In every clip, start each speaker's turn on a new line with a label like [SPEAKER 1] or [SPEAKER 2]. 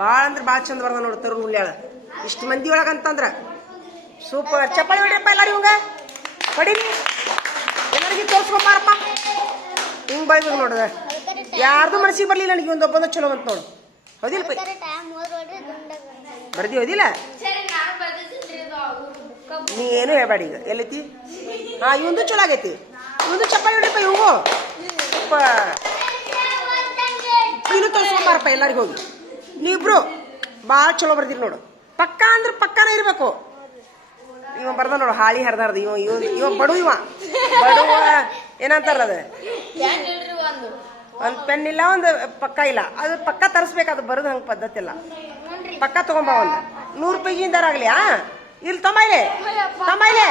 [SPEAKER 1] ಭಾಳ ಅಂದ್ರೆ ಭಾಳ ಚಂದ ಬರ್ದ ನೋಡಿ ತರುಣ್ ಹುಲ್ಯಾಳ ಇಷ್ಟು ಮಂದಿ ಒಳಗಂತಂದ್ರ ಸೂಪರ್. ಚಪ್ಪಾಳಿ ಹೊಡಿಯಪ್ಪ ಎಲ್ಲಾರು ಇವಂಗ? ಹೊಡೀನಿ. ಎಲ್ಲರಿಗೆ ತೋರ್ಸ್ಕೊಂಬಾರಪ್ಪ ಹಿಂಗ್ ಬೈಬೇಕು ನೋಡದ ಯಾರ್ದು ಮನಸ್ಸಿಗೆ ಬರ್ಲಿಲ್ಲ ನನಗೆ ಒಂದು ಒಬ್ಬಂದ ಚಲೋ ಅಂತ ನೋಡು. ಹೌದಿಲ್ಲ ಪೈ? ಬರ್ದಿ ಹೌದಿಲ್ಲ? ನೀ ಏನು ಹೇಳ್ಬೇಡಿ ಈಗ. ಎಲ್ಲೈತಿ? ಹಾ, ಇವಂದು ಚಲೋ ಆಗೈತಿ. ಇವಂದು ಚಪ್ಪಾಳಿ ಹೊಡಿಯಪ್ಪ ಇವಂಗು. ಸೂಪರ್. ನೀನು ತೋರಿಸ್ಕೊಂಬಾರಪ್ಪ ಎಲ್ಲರಿಗೂ ಹೋಗಿ. ನೀವಿಬ್ರು ಭಾಳ ಚಲೋ ಬರ್ದಿರಿ ನೋಡು. ಪಕ್ಕ ಅಂದ್ರೆ ಪಕ್ಕನೇ ಇರಬೇಕು. ಇವ ಬರ್ದ ನೋಡು, ಹಾಳಿ ಹರಿದಾರ್ದು. ಇವ ಇವ ಇವ ಬಡು ಇವ. ಬಡುವ ಏನಂತಾರ ಅದು? ಒಂದ್ ಪೆನ್ ಇಲ್ಲ, ಒಂದು ಪಕ್ಕ ಇಲ್ಲ. ಅದು ಪಕ್ಕ ತರಿಸ್ಬೇಕು, ಅದು ಬರೋದು ಹಂಗ ಪದ್ಧತಿ ಇಲ್ಲ. ಪಕ್ಕ ತಗೊಂಬ ಒಂದು. ನೂರು ರೂಪಾಯಿಗಿಂದಾರ ಆಗ್ಲಿ, ಆ? ಇಲ್ಲಿ ತಮ್ಮ ತಮ್ಮೈಲೆ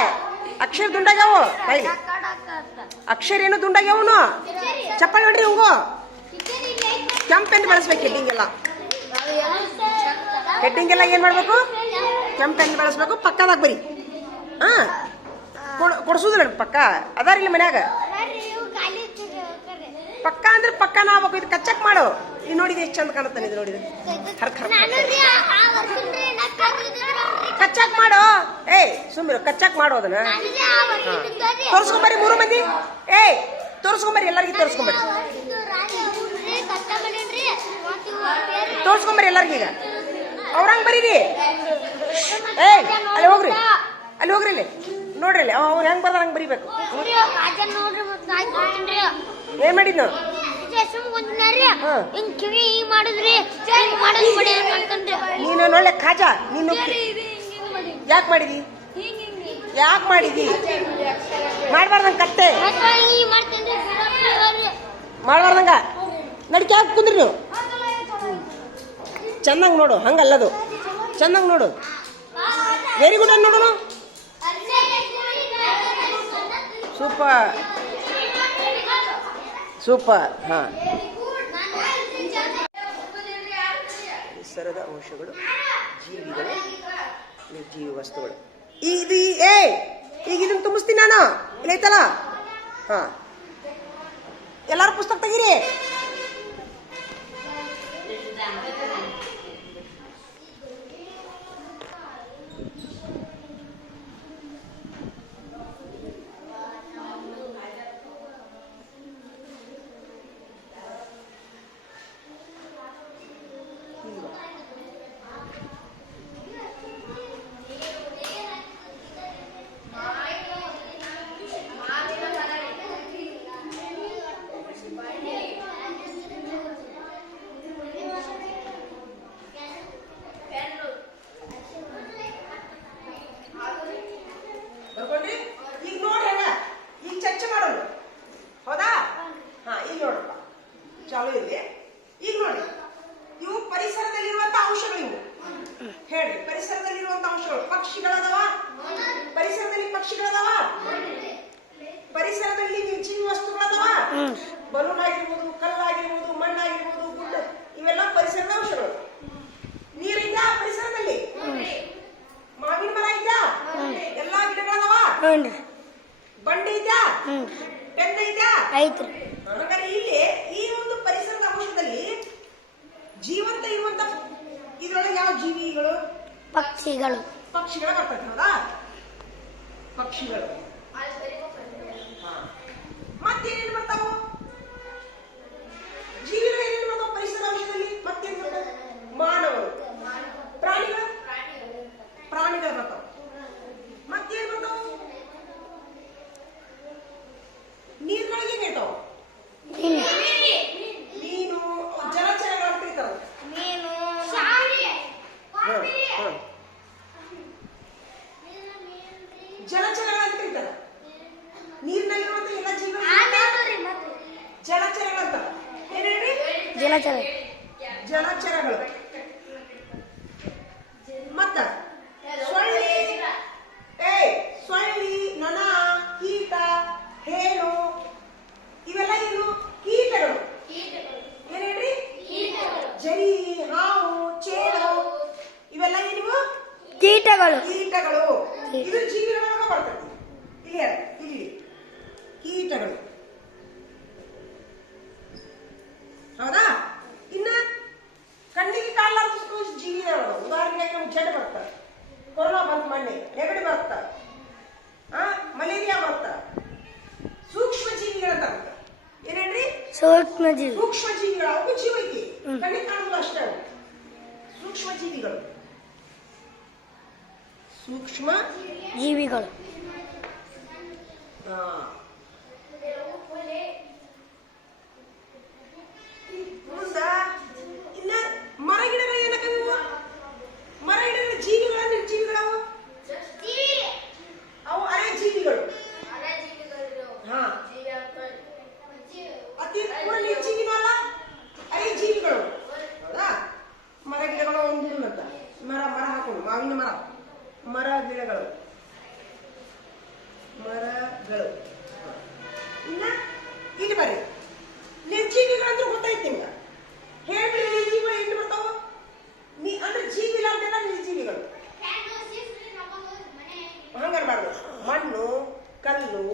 [SPEAKER 1] ಅಕ್ಷರ ದುಂಡಾಗ್ಯಾವು. ಬೈಲಿ ಅಕ್ಷರ ಏನು ದುಂಡಾಗ್ಯಾವನು ಚಪ್ಪಾಳಿ ನೋಡ್ರಿ ಹಂಗು. ಕೆಂಪೆನ್ ಪೆನ್ ಬಳಸ್ಬೇಕು, ಹೆಡ್ಡಿಂಗ್ ಹೆಡ್ಡಿಂಗ್ ಎಲ್ಲ ಏನ್ ಮಾಡ್ಬೇಕು? ಕೆಂಪು ಪೆನ್ ಬಳಸ್ಬೇಕು. ಪಕ್ಕದಾಗ ಬರಿ. ಹಾ. ಕೊಡ್ಸೋದಿಲ್ಲ ಪಕ್ಕ. ಅದಾರ ಇಲ್ಲಿ ಮನ್ಯಾಗ? ಪಕ್ಕ ಅಂದ್ರೆ ಪಕ್ಕ ನಾವು ಇದು ಕಚ್ಚಕ್ ಮಾಡು. ಇದು ನೋಡಿದ ಎಷ್ಟು ಚಂದ ಕಾಣುತ್ತಾನೆ ಇದು ನೋಡಿದ ಕಚ್ಚಕ್ ಮಾಡೋ. ಏಯ್ ಸುಮ್ಮನೆ ಕಚ್ಚಕ್ ಮಾಡು ಅದನ್ನ. ತೋರ್ಸ್ಕೊಂಬರಿ ಮೂರು ಮಂದಿ. ಏಯ್ ತೋರ್ಸ್ಕೊಂಬರಿ ಎಲ್ಲರಿಗೂ ತೋರ್ಸ್ಕೊಂಬರಿ ತೋರ್ಸ್ಕೊಂಬರಿ ಎಲ್ಲರಿಗೂ ಈಗ. ಅವ್ರಂಗ್ ಬರೀರಿ. ಏಯ್, ಅಲ್ಲಿ ಹೋಗ್ರಿ. ಅಲ್ಲಿ ಹೋಗ್ರಿ ಇಲ್ಲಿ. ನೋಡ್ರಿ ಇಲ್ಲಿ. ಅವ್ರು ಹೆಂಗ್ ಬರ್ದಾರ ಹಂಗ್ ಬರಿಬೇಕು. ಏನ್
[SPEAKER 2] ಮಾಡಿದ್ ನಾವು
[SPEAKER 1] ನೀನು ಒಳ್ಳೆ ಖಾಜಾ ನೀನು ಯಾಕೆ ಮಾಡಿದಿ? ಯಾಕೆ ಮಾಡಿದಿ? ಮಾಡ್ಬಾರ್ದಂಗ ಕತ್ತೆ. ಮಾಡ್ಬಾರ್ದಂಗ. ನಡಿಕೆ ಹಾಕಿ ಕುಂದ್ರಿ ನೀವು? ಚೆನ್ನಾಗಿ ನೋಡು, ಹಂಗಲ್ಲದು. ಚೆನ್ನಾಗಿ ನೋಡು. ವೆರಿ ಗುಡ್ ಅನ್ ನೋಡೋಣ. ಸೂಪರ್ ಸೂಪರ್ ಹಾಂ. ಪರಿಸರದ ಅಂಶಗಳು, ಜೀವಿಗಳು, ನಿರ್ಜೀವಿ ವಸ್ತುಗಳು. ಇದು ಏ, ಈಗ ಇದನ್ನು ತುಂಬಿಸ್ತೀನಿ ನಾನು. ಇಲ್ಲೈತಲ್ಲ ಹಾಂ. ಎಲ್ಲರೂ ಪುಸ್ತಕ ತೆಗೀರಿ ಬರ್ಕೊಂಡ್ರಿ ಈಗ ನೋಡ್ರಿ ಹಂಗ ಈಗ ಚರ್ಚೆ ಮಾಡೋಣ ಹೌದಾ ಹಾ ಈಗ ನೋಡಪ್ಪ ಇರ್ಲಿ. ಈಗ ನೋಡಿ ಇವು ಪರಿಸರದಲ್ಲಿರುವಂತ ಅಂಶಗಳು ಇವು. ಹೇಳ್ರಿ ಪರಿಸರದಲ್ಲಿರುವಂತ ಅಂಶಗಳು. ಪಕ್ಷಿಗಳದವ? ಪರಿಸರದಲ್ಲಿ ಪಕ್ಷಿಗಳದವ? ಪರಿಸರದಲ್ಲಿ ಜೀವ ವಸ್ತುಗಳದವ? ಬಲೂನ್ ಆಗಿರ್ಬೋದು ಕಲ್ಲಾಗಿರ್ಬೋದು ಮಣ್ಣಾಗಿರ್ಬೋದು ಗುಡ್ಡ ಇವೆಲ್ಲ ಪರಿಸರದ ಅಂಶಗಳು. ನೀರಿದ್ದ ಪರಿಸರದಲ್ಲಿ? ಮಾವಿನ ಮರ ಇದ್ದ ಎಲ್ಲಾ ಗಿಡಗಳದವ? ಬಂಡೆ ಇದ್ದ ಬೆಂದ ಇದ್ದ
[SPEAKER 2] ಐತ್ರಿ
[SPEAKER 1] ಹಾಗಾದ್ರೆ ಇಲ್ಲಿ ಈ ಒಂದು ಪರಿಸರದ ಅಂಶದಲ್ಲಿ ಜೀವಂತ ಇರುವಂತ ಇದ್ರೊಳಗೆ ಯಾವ ಜೀವಿಗಳು?
[SPEAKER 2] ಪಕ್ಷಿಗಳು.
[SPEAKER 1] ಪಕ್ಷಿಗಳ ಬರ್ತದೆ ಹೌದಾ? ಪಕ್ಷಿಗಳು. ಹಾ. ಮತ್ತೇನೇನು ಬರ್ತಾವ? ಜೀವಿಗಳು ಏನೇನು ಬರ್ತಾವ ಪರಿಸರ ಅಂಶದಲ್ಲಿ ಮತ್ತೇನು ಬರ್ತಾವ? ಮಾನವರು. ಪ್ರಾಣಿಗಳು? ಪ್ರಾಣಿಗಳು ಬರ್ತಾವ. ಮತ್ತೇನು ಬರ್ತಾವ? ನೀರ್ನೊಳಗೆ ಏನಿರ್ತಾವ ಮೀನು ಅವು ಜಲಚರಗಳು ಅಂತ ಇರ್ತಾವ
[SPEAKER 2] ಮೀನು
[SPEAKER 1] ಹ, ಹ. ಜಲಚರಗಳು ಅಂತ ಇರ್ತಾವ ನೀರಿನಲ್ಲಿರುವಂತ ಎಲ್ಲ ಜೀವಿಗಳು ಜಲಚರಗಳು ಅಂತ ಏನ್ ಹೇಳ್ರಿ
[SPEAKER 2] ಜಲಚರ
[SPEAKER 1] ಜಲಚರಗಳು ಮತ್ತ? ಸೊಳ್ಳಿ. ಏ ಸೊಳ್ಳಿ ನೊಣ ಕೀಟ ಹೇಳು. ಇವೆಲ್ಲ ಏನು ಕೀಟಗಳು. ಏನೇಳ್ರಿ ಹೇಳ್ರಿ ಜರಿ ಹಾವು ಚೇಳು. ಇವೆಲ್ಲ ಏನು
[SPEAKER 2] ಕೀಟಗಳು.
[SPEAKER 1] ಕೀಟಗಳು. ಇದು ಜೀವಿಗಳೊಳಗ ಬರ್ತೈತಿ ಕ್ಲಿಯರ್ ಇಲ್ಲಿ. ಕೀಟಗಳು. ಹೌದಾ? ಕಣ್ಣಿಗೆ ಕಾಣಲಾರ ಸೂಕ್ಷ್ಮ ಜೀವಿಗಳು. ಉದಾಹರಣೆಗೆ ನಮ್ಗೆ ಜಡ್ ಬರ್ತ. ಕೊರೋನಾ ಬಂತ ಮೊನ್ನೆ ನೆಗಡಿ ಬರ್ತ. ಆ ಮಲೇರಿಯಾ ಬರ್ತ. ಸೂಕ್ಷ್ಮ ಜೀವಿಗಳ ಅದಕ್ಕೆ. ಏನೇನ್ರಿ?
[SPEAKER 2] ಸೂಕ್ಷ್ಮ ಜೀವಿ.
[SPEAKER 1] ಸೂಕ್ಷ್ಮ ಜೀವಿಗಳು. ಅವಕ್ಕೂ ಜೀವ ಐತಿ ಕಣ್ಣಿಗೆ ಕಾಣುವುದು ಅಷ್ಟೇ ಸೂಕ್ಷ್ಮ ಜೀವಿಗಳು. ಸೂಕ್ಷ್ಮ
[SPEAKER 2] ಜೀವಿಗಳು.
[SPEAKER 1] ಆ. ಮುಂದ ಇನ್ನ ಮರ ಗಿಡಗಳು ಏನಕ್ಕ ಇವು ಮರ ಗಿಡಗಳ ಜೀವಿಗಳ ನಿರ್ಜೀವಿಗಳವು ಅವು ಅರೆ ಜೀವಿಗಳು ಹಾ ಅತಿ ಪೂರ ನಿರ್ಜೀವಿನೂ ಅಲ್ಲ ಅರೆ ಜೀವಿಗಳು ಹೌದಾ ಮರ ಗಿಡಗಳು ಒಂದು ಅಂತ ಮರ ಮರ ಹಾಕೋಣ ಮಾವಿನ ಮರ. ಮರ ಗಿಡಗಳು. ಮರಗಳು ಇನ್ನ ಇಲ್ಲಿ ಬರ್ರಿ ನಿರ್ಜೀವಿಗಳು ಅಂದ್ರೆ ಗೊತ್ತಾಯ್ತು ನಿಮ್ಗೆ ಹೇಳ್ಬಿಡಿ ನಿರ್ಜೀವಿಗಳು ಎಲ್ಲಿ ಬರ್ತಾವ ನೀ ಅಂದ್ರೆ ಜೀವಿ ಇಲ್ಲ ಅಂತೆಲ್ಲ ನಿರ್ಜೀವಿಗಳು ಹಂಗನ್ಬಾರ್ದು ಮಣ್ಣು ಕಲ್ಲು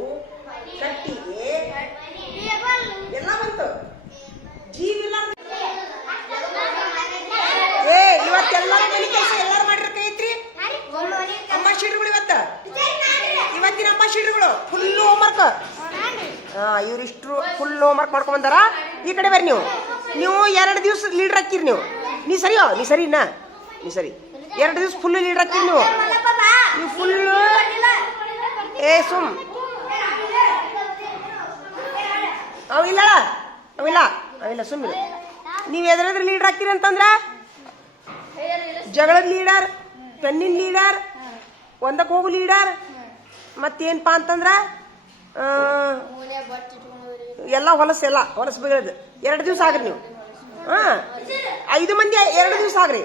[SPEAKER 1] ಕಟ್ಟಿಗೆ ಎಲ್ಲ ಬಂತು ಜೀವಿ ಇಲ್ಲ ಅಂತ- ಏ ಇವತ್ತೆಲ್ಲರೂ ಮನೆ ಕೆಲಸ ಎಲ್ಲರೂ ಮಾಡಿರ ಕೈ ಐತ್ರಿ ಅಮ್ಮ ಶೀಡ್ಗಳು ಇವತ್ತ ಇವತ್ತಿನ ಅಮ್ಮ ಶೀಡ್ಗಳು ಫುಲ್ ಹೋಮ್ವರ್ಕ್ ಹಾ ಇವ್ರಿಷ್ಟ್ರು ಫುಲ್ ಹೋಮ್ವರ್ಕ್ ಮಾಡ್ಕೊಂಡು ಬಂದಾರ ಈ ಕಡೆ ಬರ್ರಿ ನೀವು. ನೀವು ಎರಡು ದಿವಸ ಲೀಡರ್ ಹಾಕಿರಿ ನೀವು. ನೀ ಸರಿಯೋ ನೀ ಸರಿ ಇನ್ನ. ನೀ ಸರಿ. ಎರಡು ದಿವಸ ಫುಲ್ ಲೀಡರ್ ಹಾಕಿರಿ ನೀವು. ನೀವು ಫುಲ್ ಏ, ಸುಮ್. ಅವಿಲ್ಲ ಅವಿಲ್ಲ ಅವಿಲ್ಲ ಸುಮ್ ನೀವು ಎದ್ರದ್ರ ಲೀಡರ್ ಹಾಕಿರಿ ಅಂತಂದ್ರ? ಜಗಳದ ಲೀಡರ್ ಪೆನ್ನಿನ ಲೀಡರ್ ಒಂದಕ್ಕೆ ಹೋಗು ಲೀಡರ್ ಮತ್ತೇನಪ್ಪ ಅಂತಂದ್ರ? ಎಲ್ಲ ಹೊಲಸು ಎಲ್ಲ ಹೊಲಸು ಬೀಳದು ಎರಡು ದಿವಸ ಆಗ್ರಿ ನೀವು. ಹಾ, ಐದು ಮಂದಿ ಎರಡು ದಿವಸ ಆಗ್ರಿ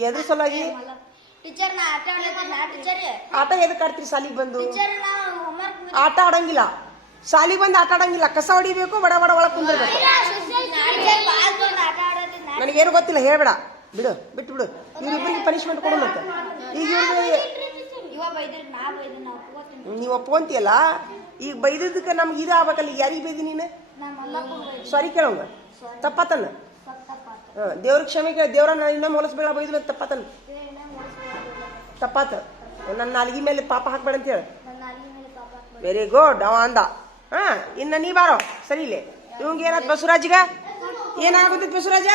[SPEAKER 1] ಎದ್ರ ಸಲುವಾಗಿ?
[SPEAKER 2] ಆಟ
[SPEAKER 1] ಎದಕ್ಕೆ ಆಡ್ತೀರಿ ಸಾಲಿಗೆ ಬಂದು? ಆಟ ಆಡಂಗಿಲ್ಲ. ಸಾಲಿಗೆ ಬಂದು ಆಟ ಆಡಂಗಿಲ್ಲ. ಕಸ ಹೊಡಿಬೇಕು ಬಡ ಬಡ ಒಳಗೆ ಕುಂದಿರ್ಬೇಕು
[SPEAKER 2] ಟೀಚರ್ ಬಾಲ್ ಬಂದು ಆಟ
[SPEAKER 1] ನನಗೇನು ಗೊತ್ತಿಲ್ಲ ಹೇಳ್ಬೇಡ. ಬಿಡು ಬಿಟ್ಟು ಬಿಡು. ಇವ್ರಿಬ್ರಿಗೆ ಪನಿಷ್ಮೆಂಟ್ ಕೊಡು ಮತ್ತೆ. ಈಗ ಇವ್ರಿಗೆ ನೀವು ಒಪ್ಕೊಂತಿಯಲ್ಲ? ಈಗ ಬೈದಿದ್ದಕ್ಕೆ ನಮ್ಗೆ ಇದು ಆಗ್ಬೇಕಲ್ಲ ಈಗ ಯಾರಿಗೆ ಬೈದಿ ನೀನು? ಸಾರಿ ಕೇಳೋಂಗ. ತಪ್ಪತನ್ನ ಹಾಂ ದೇವ್ರಿಗೆ ಕ್ಷಮೆ ಕೇಳಿ ದೇವ್ರ ನಾನು ಇನ್ನೊಮ್ಮೆ ಹೊಲಸ್ಬೇಡ ಮತ್ತೆ ತಪ್ಪತನ್ನ ತಪ್ಪಾತ. ನನ್ನ ನಾಲ್ಗಿ ಮೇಲೆ ಪಾಪ ಹಾಕ್ಬೇಡ ಅಂತ ಹೇಳಿ. ವೆರಿ ಗುಡ್ ಅವ ಅಂದ ಹಾ ಇನ್ನ ನೀ ಬಾರೋ. ಸರಿ ಇಲ್ಲೇ. ಇವಂಗೇನಾದ್ ಬಸವರಾಜ್ಗ? ಏನಾಗುತ್ತೆ ಬಸವರಾಜ?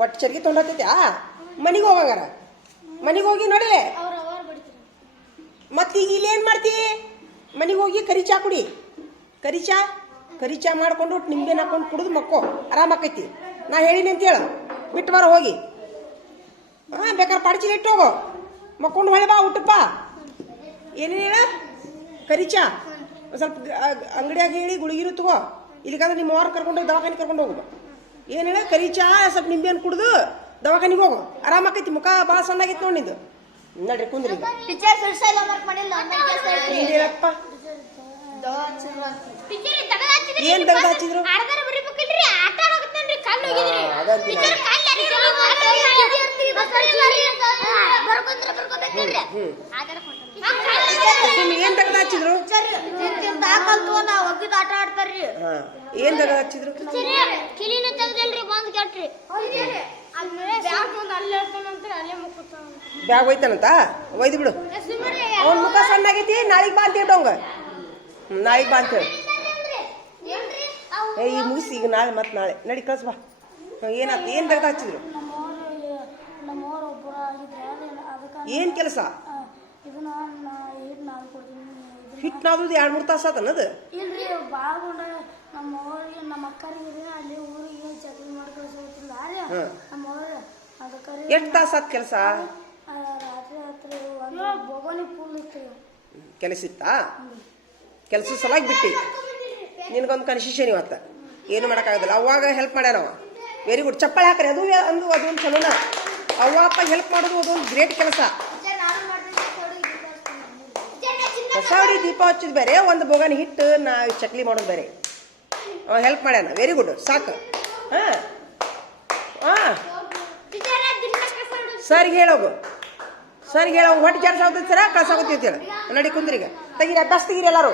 [SPEAKER 1] ಒಟ್ಟು ಚರ್ಗಿ ತೊಗೊಂಡೈತೆ ಆ, ಮನಿಗೆ ಹೋಗಂಗಾರ? ಮನಿಗೆ ಹೋಗಿ ನೋಡಿ
[SPEAKER 2] ಅವ್ರ ಅವ್ರ
[SPEAKER 1] ಮತ್ತೆ ಇಲ್ಲಿ ಏನು ಮಾಡ್ತಿ? ಮನೆಗೆ ಹೋಗಿ ಕರಿ ಚಾ ಕುಡಿ. ಕರಿ ಚಾ? ಕರಿ ಚಾ ಹಾಕೊಂಡು ಕುಡಿದು ಮಕ್ಕೋ ಆರಾಮಾಕೈತಿ ನಾ ಹೇಳಿನಿ ಅಂತ ಹೇಳು. ಬಿಟ್ಟು ಬರೋ ಹೋಗಿ. ಹಾಂ ಬೇಕಾದ್ರೆ ಪಾಡ್ಚಿಲಿ ಇಟ್ಟು ಹೋಗೋ. ಮಕ್ಕೊಂಡು ಹೊಳೆ ಬಾ ಊಟಪ್ಪ ಏನೇನು ಹೇಳ? ಕರಿ ಸ್ವಲ್ಪ ಅಂಗಡಿಯಾಗ ಹೇಳಿ ಗುಳಿಗಿರು ತಗೋ. ಇಲ್ಲಿಗಾದ್ರೆ ನಿಮ್ಮ ಅವ್ರು ಕರ್ಕೊಂಡು ಹೋಗಿ ದವಾಖಾನೆ ಕರ್ಕೊಂಡು ಹೋಗು. ಏನು ಹೇಳ ಕರಿ ಚಾ ಸ್ವಲ್ಪ ನಿಂಬೆಹಣ್ಣು ಕುಡಿದು ದವಾಖಾನಿಗೆ ಹೋಗು. ಆರಾಮಾಕೈತಿ ಮುಖ ಭಾಳ ಸಣ್ಣಾಗೈತಿ ನೋಡಿ ನಿಂದು. ನಡ್ರಿ ಕುಂದ್ರಿ. ಈಗ
[SPEAKER 2] ಟೀಚರ್ ಹಚ್ಚಿದ್ರು? ಹೋಮ್ವರ್ಕ್ ಮಾಡಿಲ್ಲ
[SPEAKER 1] ಏನ್ ತಗದ ಹಚ್ಚಿದ್ರು ಏನ್ ತಗದ ಹಚ್ಚಿದ್ರು
[SPEAKER 2] ಕಿಲಿನ ತೆಗ್ದಲ್ರಿ ಬಂದ್ ಕೆಟ್ರಿ ಬ್ಯಾಗ್
[SPEAKER 1] ಒಯ್ತಾನಂತ ಒಯ್ದು ಬಿಡು. ಅವ್ನ ಮುಖ ಸಣ್ಣಾಗೈತಿ, ನಾಳೆಗೆ ಬಾ ಅಂತ ಹೇಳೋಂಗ ನಾಳೆಗೆ ಬಾ ಅಂತ ಹೇಳಿ ಏ, ಈ ಮುಗಿಸಿ ಈಗ ನಾಳೆ ಮತ್ತೆ ನಾಳೆ. ನಡಿ, ಕಳ್ಸ ಬಾ. ಏನಾಯ್ತು ಏನ್ ತೆಗ್ದು ಹಚ್ಚಿದ್ರು ಏನ್ ಕೆಲಸ?
[SPEAKER 2] ಇದನ್ನ ನಾ ಇದು ನಾನು ಕೊಡ್ತೀನಿ ಇದನ್ನ
[SPEAKER 1] ಹಿಟ್ ನಾದು ಎರಡು ಮೂರು ತಾಸು ಆತನದು
[SPEAKER 2] ಇಲ್ರಿ ಬಾಳ್ಕೊಂಡ ನಮ್ಮ ಅವ್ರಿಗೆ ನಮ್ಮ ಅಕ್ಕರಿಗೆ ಅಲ್ಲಿ ಊರಿಗೆ ಚಕ್ಲಿ ಮಾಡಿ ಕಳ್ಸೋತಿಲ್ಲ ನಮ್ಮ ಅವ್ರ ಅದಕ್ಕೆ
[SPEAKER 1] ಎಷ್ಟು ತಾಸು ಆತ್ ಕೆಲಸ?
[SPEAKER 2] ರಾತ್ರಿ ರಾತ್ರಿ ಒಂದು ಬೊಗೋನಿ ಫುಲ್ ಇತ್ತು.
[SPEAKER 1] ಕೆಲಸ ಇತ್ತಾ? ಕೆಲಸ ಸಲಾಗಿ ಬಿಟ್ಟಿ. ನಿನಗೊಂದು ಕನ್ಸಿಷನ್ ಇವತ್ತ ಏನು ಮಾಡೋಕ್ಕಾಗೋದಿಲ್ಲ. ಅವಾಗ ಹೆಲ್ಪ್ ಮಾಡ್ಯಾರ ವೆರಿ ಗುಡ್ ಚಪ್ಪಾಳೆ ಹಾಕ್ರಿ. ಅದು ಅಂದು ಅದೊಂದು ಚಲೋನ? ಅವ್ವ ಅಪ್ಪ ಹೆಲ್ಪ್ ಮಾಡೋದು ಅದೊಂದು ಗ್ರೇಟ್ ಕೆಲಸ. ಹೊಸ ಹೊಡಿ ದೀಪ ಹಚ್ಚಿದ ಬೇರೆ ಒಂದು ಬೋಗನ ಹಿಟ್ಟು ನಾ ಚಕ್ಲಿ ಮಾಡೋದು ಬೇರೆ. ಅವ ಹೆಲ್ಪ್ ಮಾಡ್ಯಾನ ವೆರಿ ಗುಡ್ ಸಾಕು. ಹಾಂ. ಹಾಂ. ಸರ್ಗೆ ಹೇಳೋಗು ಸರಿ ಹೇಳೋಗು ಹೊಟ್ಟೆ ಜಾಡ್ಸಾಗ್ತೈತಿ ಸರ ಕಳ್ಸಾಗುತ್ತೆ ಅಂತೇಳಿ ನಡಿ ಕುಂದ್ರಿಗ ತೆಗೀರಿ ಅಭ್ಯಾಸ ತೆಗೀರಿ ಎಲ್ಲರೂ.